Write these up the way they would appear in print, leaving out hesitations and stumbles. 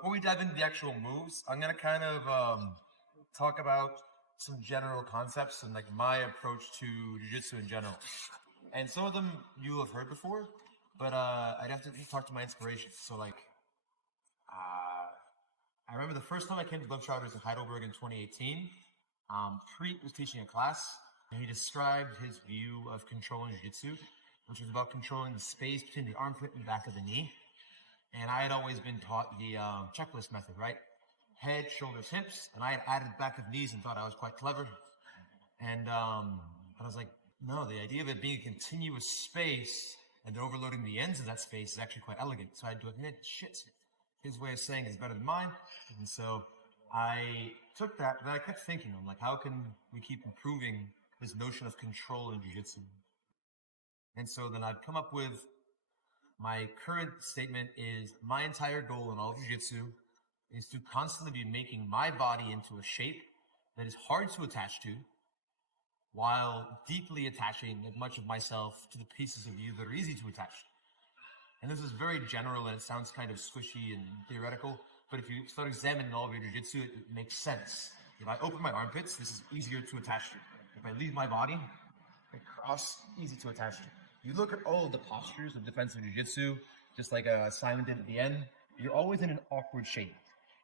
before we dive into the actual moves, I'm gonna kind of talk about some general concepts and like my approach to jiu-jitsu in general. And some of them you have heard before, but I'd have to talk to my inspiration. So like, I remember the first time I came to Globetrotters in Heidelberg in 2018. Preet was teaching a class, and he described his view of controlling jiu-jitsu, which was about controlling the space between the armpit and back of the knee. And I had always been taught the checklist method, right? Head, shoulders, hips, and I had added back of knees and thought I was quite clever. And I was like, no, the idea of it being a continuous space and overloading the ends of that space is actually quite elegant. So I had to admit, shit, his way of saying is better than mine. And so I took that, but I kept thinking, I'm like, how can we keep improving this notion of control in jiu-jitsu? And so then I'd come up with my current statement is my entire goal in all jiu-jitsu is to constantly be making my body into a shape that is hard to attach to while deeply attaching as much of myself to the pieces of you that are easy to attach. And this is very general and it sounds kind of squishy and theoretical, but if you start examining all of your jiu-jitsu, it makes sense. If I open my armpits, this is easier to attach to. If I leave my body, I cross, easy to attach to. You look at all of the postures of defensive jiu-jitsu, just like Simon did at the end, you're always in an awkward shape.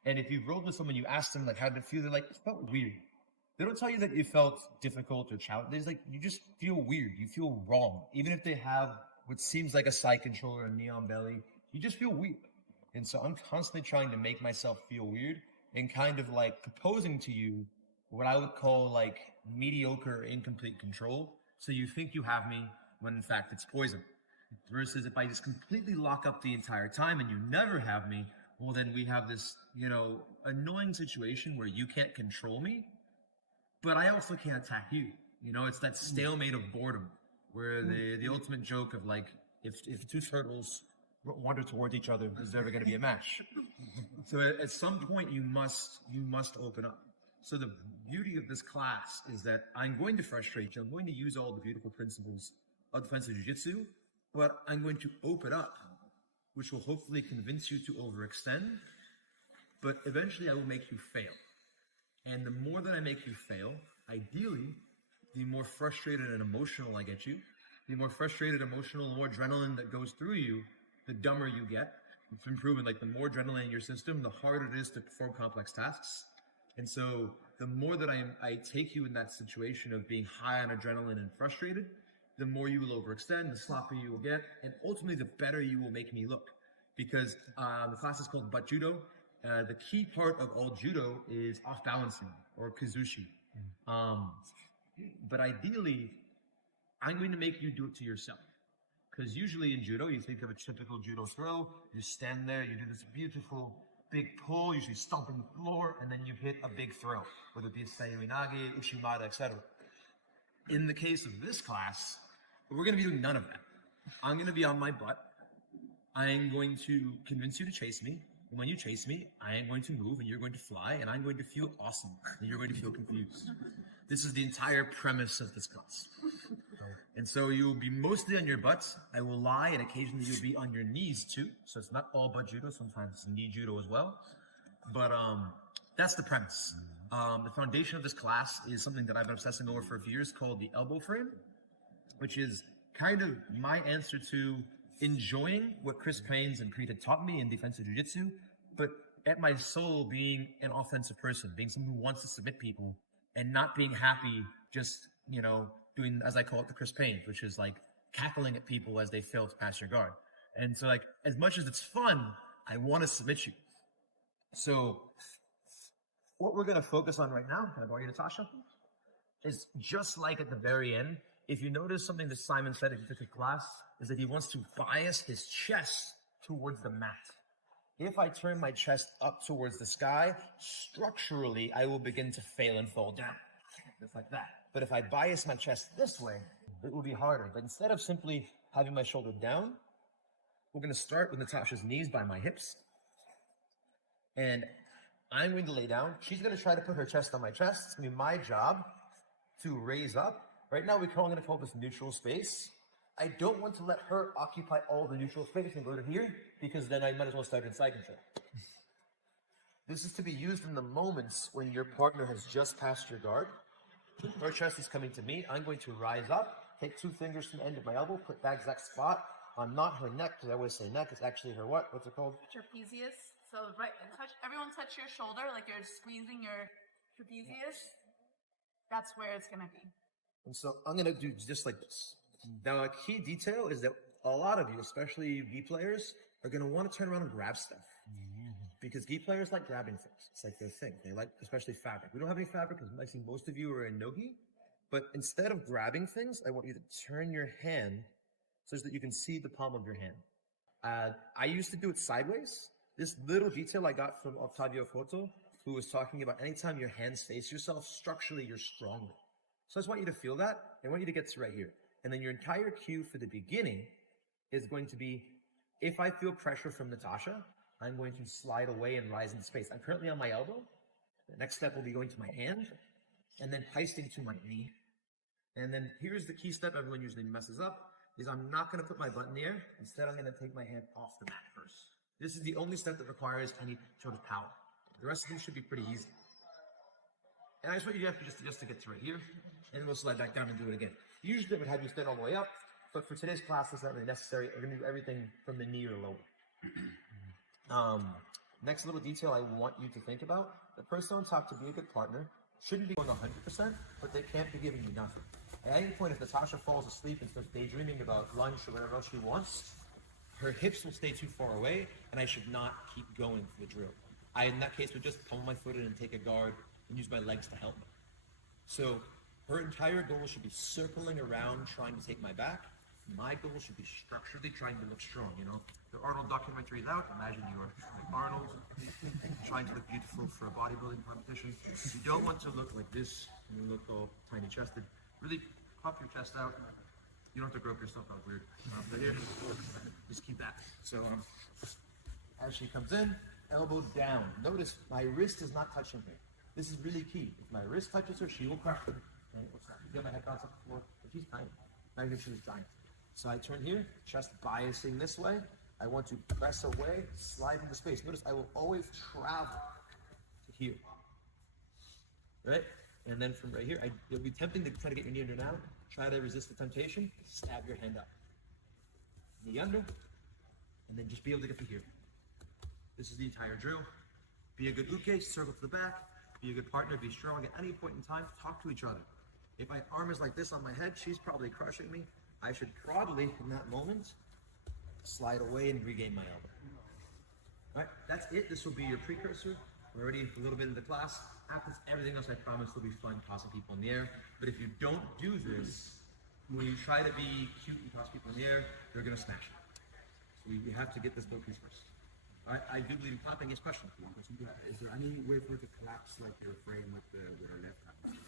And if you've rolled with someone, you ask them like, how did it feel? They're like, it felt weird. They don't tell you that it felt difficult or challenging. It's like, you just feel weird. You feel wrong. Even if they have what seems like a side controller and knee on belly, you just feel weird. And so I'm constantly trying to make myself feel weird and kind of like proposing to you what I would call like mediocre, incomplete control. So you think you have me, when in fact it's poison. Versus if I just completely lock up the entire time and you never have me, well then we have this, annoying situation where you can't control me, but I also can't attack you. It's that stalemate of boredom, where the ultimate joke of like, if two turtles wander towards each other, is there ever going to be a match? So at some point you must open up. So the beauty of this class is that I'm going to frustrate you. I'm going to use all the beautiful principles of defensive jiu-jitsu, but I'm going to open up, which will hopefully convince you to overextend, but eventually I will make you fail. And the more that I make you fail, ideally, the more frustrated and emotional I get you, the more frustrated, emotional, the more adrenaline that goes through you, the dumber you get. It's been proven, like the more adrenaline in your system, the harder it is to perform complex tasks. And so the more that I take you in that situation of being high on adrenaline and frustrated, the more you will overextend, the sloppier you will get, and ultimately the better you will make me look. Because the class is called Butt Judo. The key part of all judo is off balancing or kazushi. But ideally, I'm going to make you do it to yourself. Because usually in judo, you think of a typical judo throw, you stand there, you do this beautiful big pull, usually stomping the floor, and then you hit a big throw, whether it be a Sayuinage, Ushimata, etc. In the case of this class, we're going to be doing none of that. I'm going to be on my butt. I'm going to convince you to chase me. And when you chase me, I am going to move and you're going to fly and I'm going to feel awesome and you're going to feel confused. This is the entire premise of this class. And so you'll be mostly on your butts. I will lie and occasionally you'll be on your knees too. So it's not all butt judo. Sometimes it's knee judo as well. But that's the premise. The foundation of this class is something that I've been obsessing over for a few years called the elbow frame, which is kind of my answer to enjoying what Chris Paynes and Preet had taught me in defensive jiu-jitsu, but at my soul being an offensive person, being someone who wants to submit people and not being happy just, doing, as I call it, the Chris Paynes, which is like cackling at people as they fail to pass your guard. And so like, as much as it's fun, I want to submit you. So what we're going to focus on right now, can I borrow you, Natasha? Is just like at the very end, if you notice something that Simon said if you took a class, is that he wants to bias his chest towards the mat. If I turn my chest up towards the sky, structurally, I will begin to fail and fall down, just like that. But if I bias my chest this way, it will be harder. But instead of simply having my shoulder down, we're going to start with Natasha's knees by my hips. And I'm going to lay down. She's going to try to put her chest on my chest. It's going to be my job to raise up. Right now, we're calling it a call this neutral space. I don't want to let her occupy all the neutral space and go to here, because then I might as well start in side control. This is to be used in the moments when your partner has just passed your guard. Her chest is coming to me. I'm going to rise up, take 2 fingers from the end of my elbow, put that exact spot on not her neck, because I always say neck. It's actually her what? What's it called? Trapezius. So everyone touch your shoulder like you're squeezing your trapezius. That's where it's going to be. And so I'm going to do just like this. Now, a key detail is that a lot of you, especially gi players, are going to want to turn around and grab stuff. Because gi players like grabbing things. It's like their thing. They like, especially fabric. We don't have any fabric because I see most of you are in no-gi. But instead of grabbing things, I want you to turn your hand so that you can see the palm of your hand. I used to do it sideways. This little detail I got from Octavio Foto, who was talking about anytime your hands face yourself, structurally you're stronger. So I just want you to feel that. I want you to get to right here. And then your entire cue for the beginning is going to be, if I feel pressure from Natasha, I'm going to slide away and rise into space. I'm currently on my elbow. The next step will be going to my hand and then heisting to my knee. And then here's the key step everyone usually messes up, is I'm not going to put my butt in the air. Instead, I'm going to take my hand off the mat first. This is the only step that requires any sort of power. The rest of these should be pretty easy. And I just want you to have just to get to right here, and then we'll slide back down and do it again. Usually I would have you stand all the way up, but for today's class, that's not really necessary. We're going to do everything from the knee or lower. Next little detail I want you to think about, the person on top, to be a good partner, shouldn't be going 100%, but they can't be giving you nothing. At any point, if Natasha falls asleep and starts daydreaming about lunch or whatever else she wants, her hips will stay too far away, and I should not keep going for the drill. I, in that case, would just pummel my foot in and take a guard and use my legs to help me. So her entire goal should be circling around, trying to take my back. My goal should be structurally trying to look strong, you know. The Arnold documentary is out. Imagine you are like Arnold, trying to look beautiful for a bodybuilding competition. You don't want to look like this, and you look all tiny chested. Really pop your chest out. You don't have to grope yourself out weird. But here, just keep that. So as she comes in, elbow down. Notice my wrist is not touching her. This is really key. If my wrist touches her, she will crack her. Okay, what's that? You get my head bounce off the floor. But she's tiny. Not even she was giant. So I turn here, chest biasing this way. I want to press away, slide into space. Notice I will always travel to here. Right? And then from right here, it'll be tempting to try to get your knee under now. Try to resist the temptation. Stab your hand up. Knee under. And then just be able to get to here. This is the entire drill. Be a good uke, circle to the back. Be a good partner, be strong at any point in time. Talk to each other. If my arm is like this on my head, she's probably crushing me. I should probably, in that moment, slide away and regain my elbow. All right, that's it. This will be your precursor. We're already a little bit into class. After this, everything else I promise will be fun, tossing people in the air. But if you don't do this, when you try to be cute and toss people in the air, they're going to smash you. So we have to get this little piece first. All right, I do believe in clapping. Yes, question. Is there any way for it to collapse like your frame with her left hand?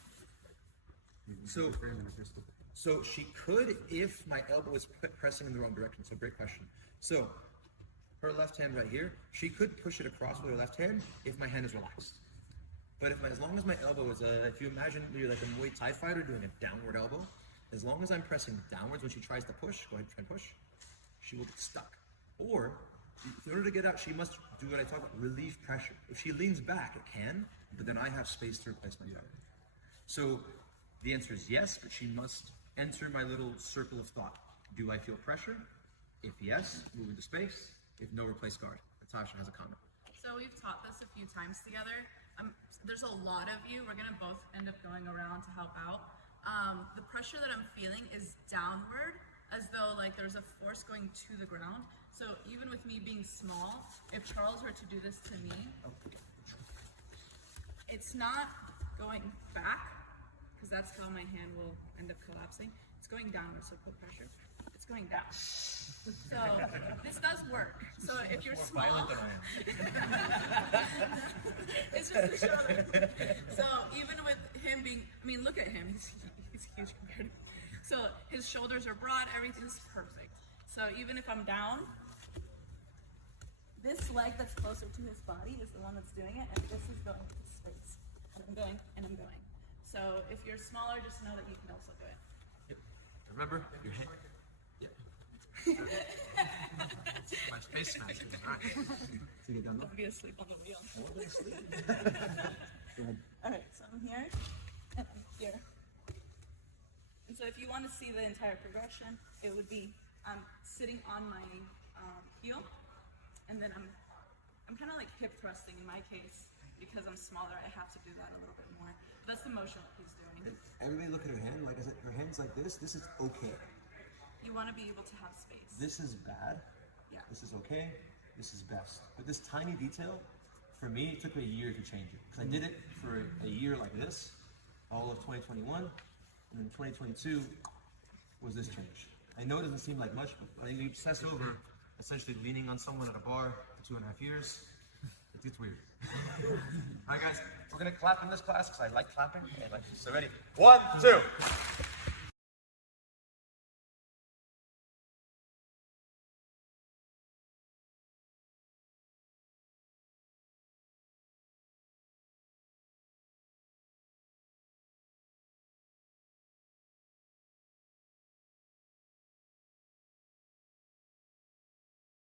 So she could if my elbow is pressing in the wrong direction. So great question. So her left hand right here, she could push it across with her left hand if my hand is relaxed. But as long as my elbow is, if you imagine you're like a Muay Thai fighter doing a downward elbow, as long as I'm pressing downwards when she tries to push, go ahead and try and push, she will get stuck. Or, in order to get out, she must do what I talk about, relieve pressure. If she leans back, it can, but then I have space to replace my power. So the answer is yes, but she must enter my little circle of thought. Do I feel pressure? If yes, move into space. If no, replace guard. Natasha has a comment. So we've taught this a few times together. There's a lot of you. We're going to both end up going around to help out. The pressure that I'm feeling is downward, as though like there's a force going to the ground. So even with me being small, if Charles were to do this to me, it's not going back, because that's how my hand will end up collapsing. It's going downward, so put pressure. It's going down. So this does work. So if you're small, it's just a shoulder. So even with him being, I mean, look at him. He's huge compared to me. So his shoulders are broad. Everything's perfect. So even if I'm down, this leg that's closer to his body is the one that's doing it, and this is going to space. And I'm going, and I'm going. So if you're smaller, just know that you can also do it. Yep. Remember, your hand. Yep. My face smashed. All right. So you get done though? Don't be asleep on the wheel. Go ahead. Alright, so I'm here, and I'm here. And so if you want to see the entire progression, it would be sitting on my heel, and then I'm kind of like hip thrusting in my case. Because I'm smaller, I have to do that a little bit more. That's the motion that he's doing. Everybody look at her hand. Like I said, her hand's like this. This is okay. You want to be able to have space. This is bad. Yeah. This is okay. This is best. But this tiny detail, for me, it took me a year to change it. Because I did it for a year like this, all of 2021, and then 2022 was this change. I know it doesn't seem like much, but I obsessed over essentially leaning on someone at a bar for 2.5 years. It's weird. All right, guys, we're gonna clap in this class because I like clapping. So ready? 1, 2.